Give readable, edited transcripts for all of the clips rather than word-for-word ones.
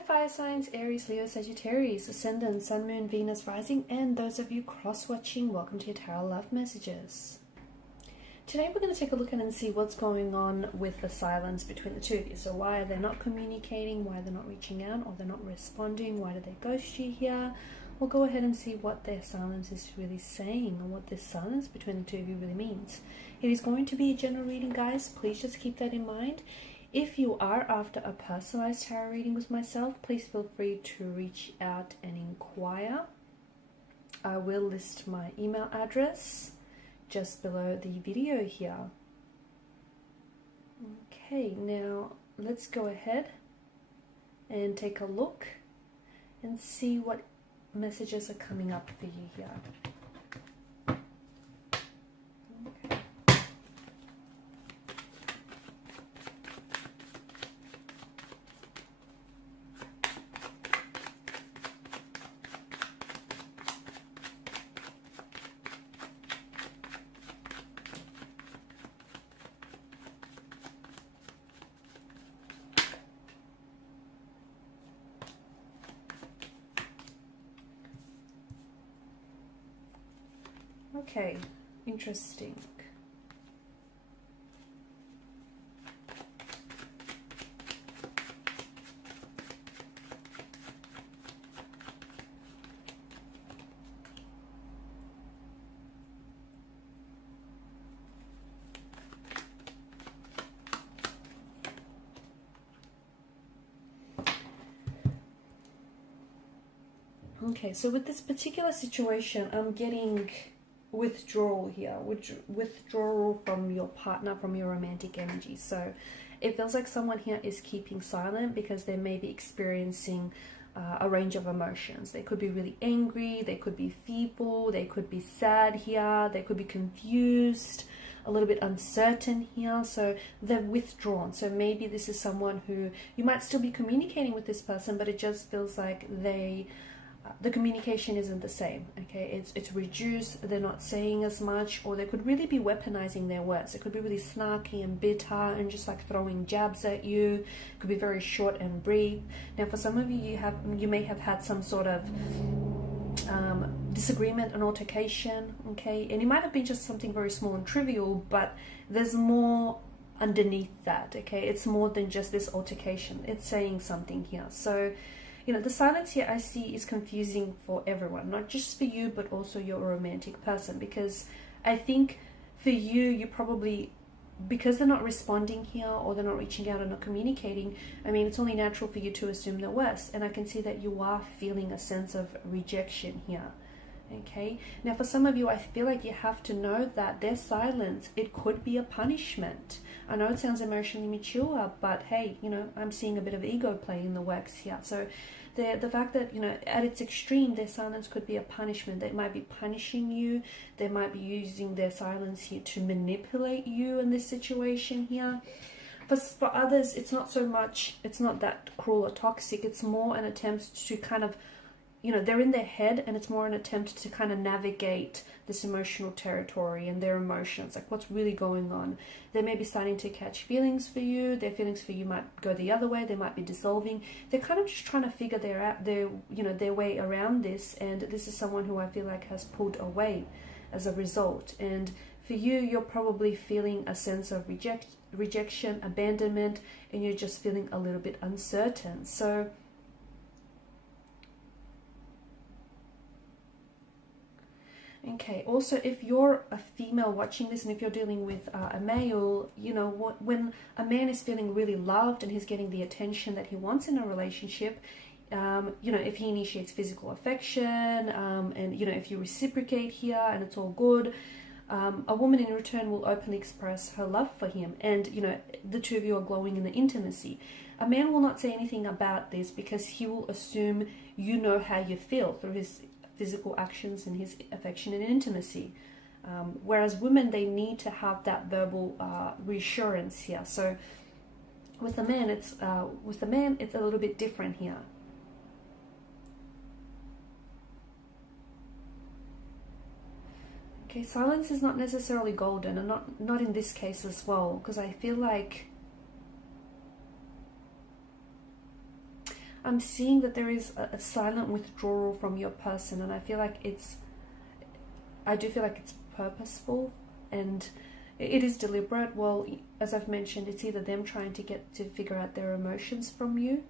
Hi fire signs, Aries, Leo, Sagittarius, Ascendant, Sun, Moon, Venus, Rising, and those of you cross-watching, welcome to your Tarot Love Messages. Today we're going to take a look at and see what's going on with the silence between the two of you. So why are they not communicating, why they're not reaching out, or they're not responding, why do they ghost you here? We'll go ahead and see what their silence is really saying and what this silence between the two of you really means. It is going to be a general reading, guys. Please just keep that in mind. If you are after a personalized tarot reading with myself, please feel free to reach out and inquire. I will list my email address just below the video here. Okay, now let's go ahead and take a look and see what messages are coming up for you here. Okay, interesting. Okay, so with this particular situation, I'm getting withdrawal here, withdrawal from your partner, from your romantic energy. So it feels like someone here is keeping silent because they may be experiencing a range of emotions. They could be really angry, they could be fearful, they could be sad here, they could be confused, a little bit uncertain here. So they're withdrawn. So maybe this is someone who you might still be communicating with this person, but it just feels like the communication isn't the same. Okay, it's reduced, they're not saying as much, or they could really be weaponizing their words. It could be really snarky and bitter and just like throwing jabs at you. It could be very short and brief. Now for some of you, you may have had some sort of disagreement and altercation, okay, and it might have been just something very small and trivial, but there's more underneath that. Okay, it's more than just this altercation, it's saying something here. So you know, the silence here I see is confusing for everyone, not just for you, but also your romantic person. Because I think for you probably, because they're not responding here or they're not reaching out or not communicating, I mean, it's only natural for you to assume the worst. And I can see that you are feeling a sense of rejection here. Okay, now for some of you, I feel like you have to know that their silence, it could be a punishment. I know it sounds emotionally mature, but hey, you know, I'm seeing a bit of ego play in the works here. So the fact that, you know, at its extreme, their silence could be a punishment. They might be punishing you. They might be using their silence here to manipulate you in this situation here. For others, it's not so much, it's not that cruel or toxic. It's more an attempt to kind of, you know, they're in their head, and it's more an attempt to kind of navigate this emotional territory and their emotions, like what's really going on. They may be starting to catch feelings for you. Their feelings for you might go the other way. They might be dissolving. They're kind of just trying to figure their way around this. And this is someone who I feel like has pulled away as a result. And for you, you're probably feeling a sense of rejection, abandonment, and you're just feeling a little bit uncertain. So okay, also if you're a female watching this, and if you're dealing with a male, you know, when a man is feeling really loved and he's getting the attention that he wants in a relationship, you know, if he initiates physical affection, and, you know, if you reciprocate here and it's all good, a woman in return will openly express her love for him, and, you know, the two of you are glowing in the intimacy. A man will not say anything about this because he will assume you know how you feel through his physical actions and his affection and intimacy. Whereas women, they need to have that verbal reassurance here. So with the man, it's a little bit different here. Okay, silence is not necessarily golden, and not in this case as well, because I feel like I'm seeing that there is a silent withdrawal from your person, and I do feel like it's purposeful, and it is deliberate. Well, as I've mentioned, it's either them trying to get to figure out their emotions from you,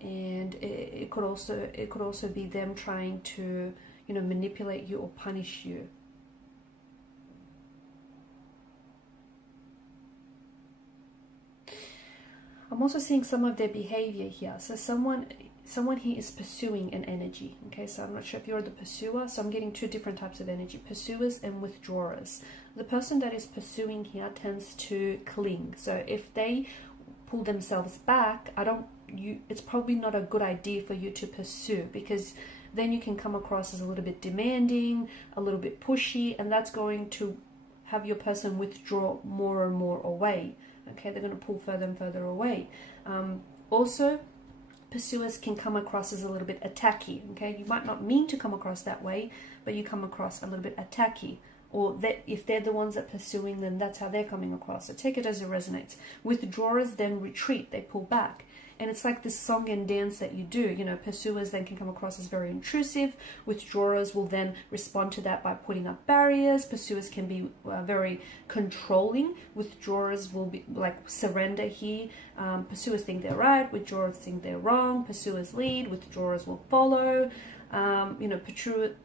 and it could also be them trying to, you know, manipulate you or punish you. I'm also seeing some of their behavior here. So someone here is pursuing an energy. Okay, so I'm not sure if you're the pursuer. So I'm getting two different types of energy: pursuers and withdrawers. The person that is pursuing here tends to cling. So if they pull themselves back, it's probably not a good idea for you to pursue, because then you can come across as a little bit demanding, a little bit pushy, and that's going to have your person withdraw more and more away. Okay, they're going to pull further and further away. Also, pursuers can come across as a little bit attacky. Okay, you might not mean to come across that way, but you come across a little bit attacky. Or that if they're the ones that are pursuing, then that's how they're coming across. So take it as it resonates. Withdrawers then retreat, they pull back. And it's like this song and dance that you do. You know, pursuers then can come across as very intrusive. Withdrawers will then respond to that by putting up barriers. Pursuers can be very controlling. Withdrawers will be like surrender here. Pursuers think they're right. Withdrawers think they're wrong. Pursuers lead. Withdrawers will follow. You know, pursuers,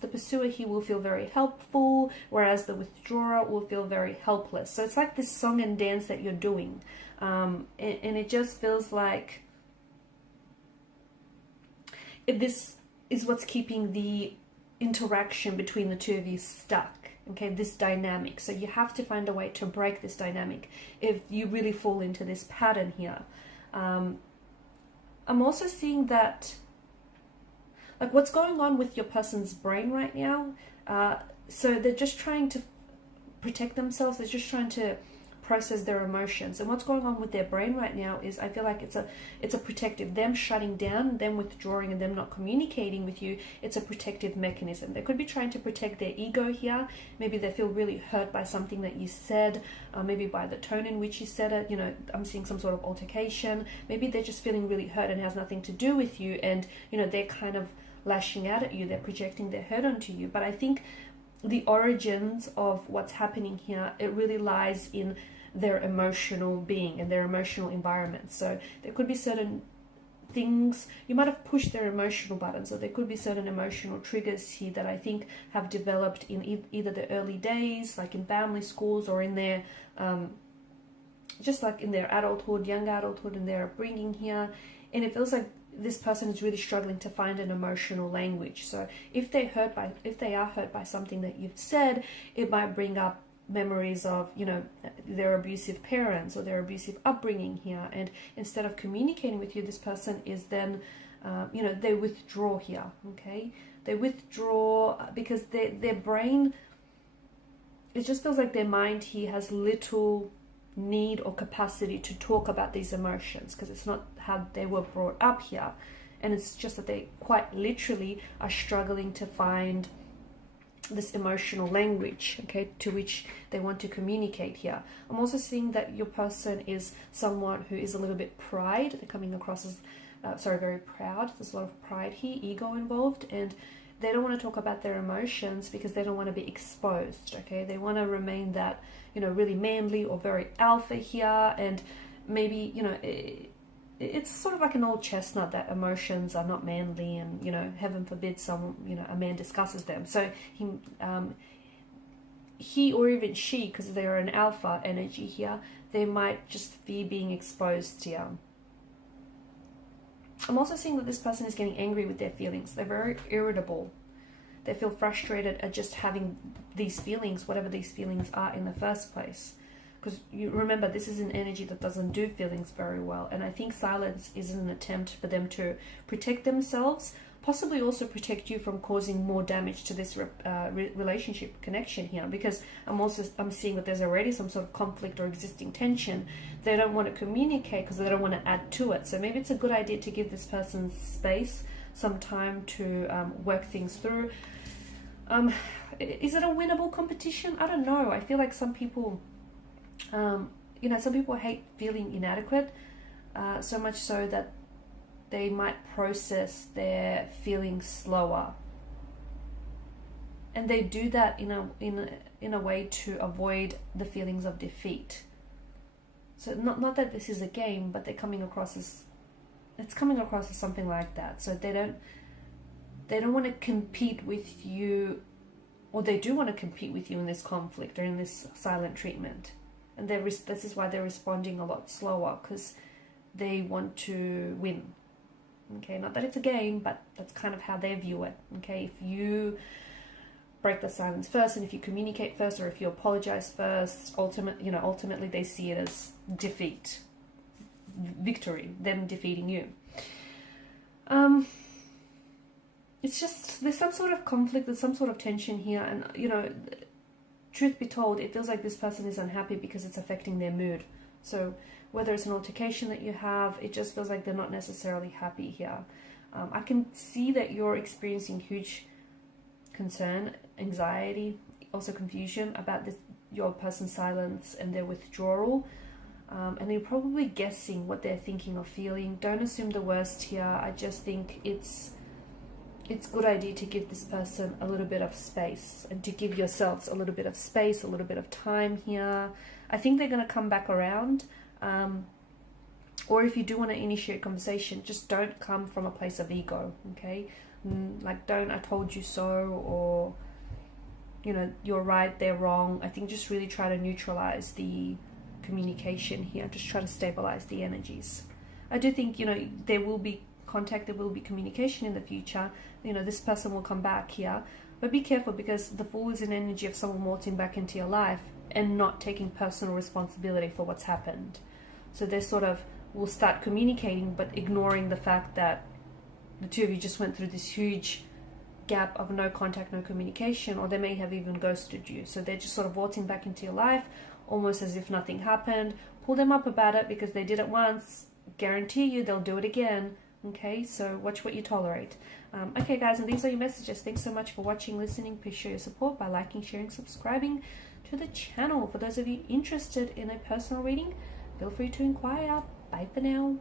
the pursuer here will feel very helpful, whereas the withdrawer will feel very helpless. So it's like this song and dance that you're doing. And it just feels like this is what's keeping the interaction between the two of you stuck. Okay, this dynamic. So you have to find a way to break this dynamic if you really fall into this pattern here. I'm also seeing that, like, what's going on with your person's brain right now. So they're just trying to protect themselves. They're just trying to process their emotions. And what's going on with their brain right now is, I feel like it's a protective, them shutting down, them withdrawing, and them not communicating with you. It's a protective mechanism. They could be trying to protect their ego here. Maybe they feel really hurt by something that you said, maybe by the tone in which you said it. You know, I'm seeing some sort of altercation. Maybe they're just feeling really hurt and it has nothing to do with you, and you know, they're kind of lashing out at you. They're projecting their hurt onto you. But I think the origins of what's happening here, it really lies in their emotional being and their emotional environment. So there could be certain things, you might have pushed their emotional buttons, or there could be certain emotional triggers here that I think have developed in either the early days, like in family, schools, or in their just like in their adulthood, young adulthood, and their upbringing here. And it feels like this person is really struggling to find an emotional language. So if they are hurt by something that you've said, it might bring up memories of, you know, their abusive parents or their abusive upbringing here. And instead of communicating with you, this person is then, you know, they withdraw here. Okay, they withdraw because their brain, it just feels like their mind here has little need or capacity to talk about these emotions, because it's not how they were brought up here. And it's just that they quite literally are struggling to find this emotional language, okay, to which they want to communicate here. I'm also seeing that your person is someone who is a little bit pride. They're coming across as very proud. There's a lot of pride here, ego involved, and they don't want to talk about their emotions because they don't want to be exposed. Okay, they want to remain that, you know, really manly or very alpha here. And maybe, you know, it's sort of like an old chestnut that emotions are not manly, and, you know, heaven forbid a man discusses them. So he or even she, because they're an alpha energy here, they might just be being exposed here. I'm also seeing that this person is getting angry with their feelings. They're very irritable. They feel frustrated at just having these feelings, whatever these feelings are in the first place. Because you remember, this is an energy that doesn't do feelings very well. And I think silence is an attempt for them to protect themselves, possibly also protect you from causing more damage to this relationship connection here. Because I'm seeing that there's already some sort of conflict or existing tension. They don't want to communicate because they don't want to add to it. So maybe it's a good idea to give this person space, some time to work things through. Is it a winnable competition? I don't know. I feel like some people... you know, some people hate feeling inadequate. so much so that they might process their feelings slower. And they do that in a way to avoid the feelings of defeat. So not that this is a game, but they're coming across as, it's coming across as something like that. So they don't want to compete with you, or they do want to compete with you in this conflict or in this silent treatment. And this is why they're responding a lot slower, because they want to win. Okay, not that it's a game, but that's kind of how they view it. Okay, if you break the silence first, and if you communicate first, or if you apologize first, ultimately they see it as defeat, victory, them defeating you. It's just, there's some sort of conflict, there's some sort of tension here, and truth be told, it feels like this person is unhappy because it's affecting their mood. So whether it's an altercation that you have, it just feels like they're not necessarily happy here. I can see that you're experiencing huge concern, anxiety, also confusion about your person's silence and their withdrawal. And you're probably guessing what they're thinking or feeling. Don't assume the worst here. I just think it's a good idea to give this person a little bit of space, and to give yourselves a little bit of space, a little bit of time here. I think they're going to come back around. Or if you do want to initiate conversation, just don't come from a place of ego, okay? Like, don't, I told you so, or, you're right, they're wrong. I think just really try to neutralize the communication here. Just try to stabilize the energies. I do think, there will be contact, there will be communication in the future. This person will come back here. But be careful, because the Fool is an energy of someone waltzing back into your life and not taking personal responsibility for what's happened. So they sort of will start communicating, but ignoring the fact that the two of you just went through this huge gap of no contact, no communication, or they may have even ghosted you. So they're just sort of waltzing back into your life, almost as if nothing happened. Pull them up about it, because they did it once. Guarantee you they'll do it again. Okay, so watch what you tolerate. Okay, guys, and these are your messages. Thanks so much for watching, listening. Please show your support by liking, sharing, subscribing to the channel. For those of you interested in a personal reading, feel free to inquire. Bye for now.